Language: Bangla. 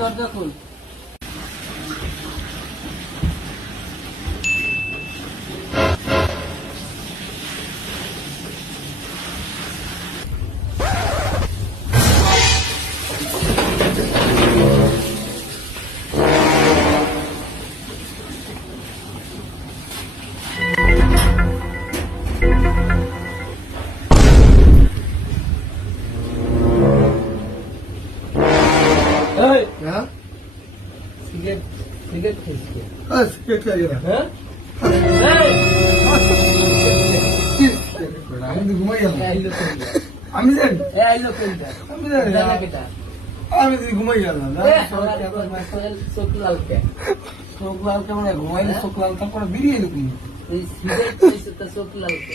দরজা খুল। আমি ঘুমাই গেলাম। আমি ঘুমাই গেলাম। চোখ লালকে চোখ লাল কেমন ঘুমাইলে চোখ লাল তারপরে বেরিয়ে এলো চোখ লালকে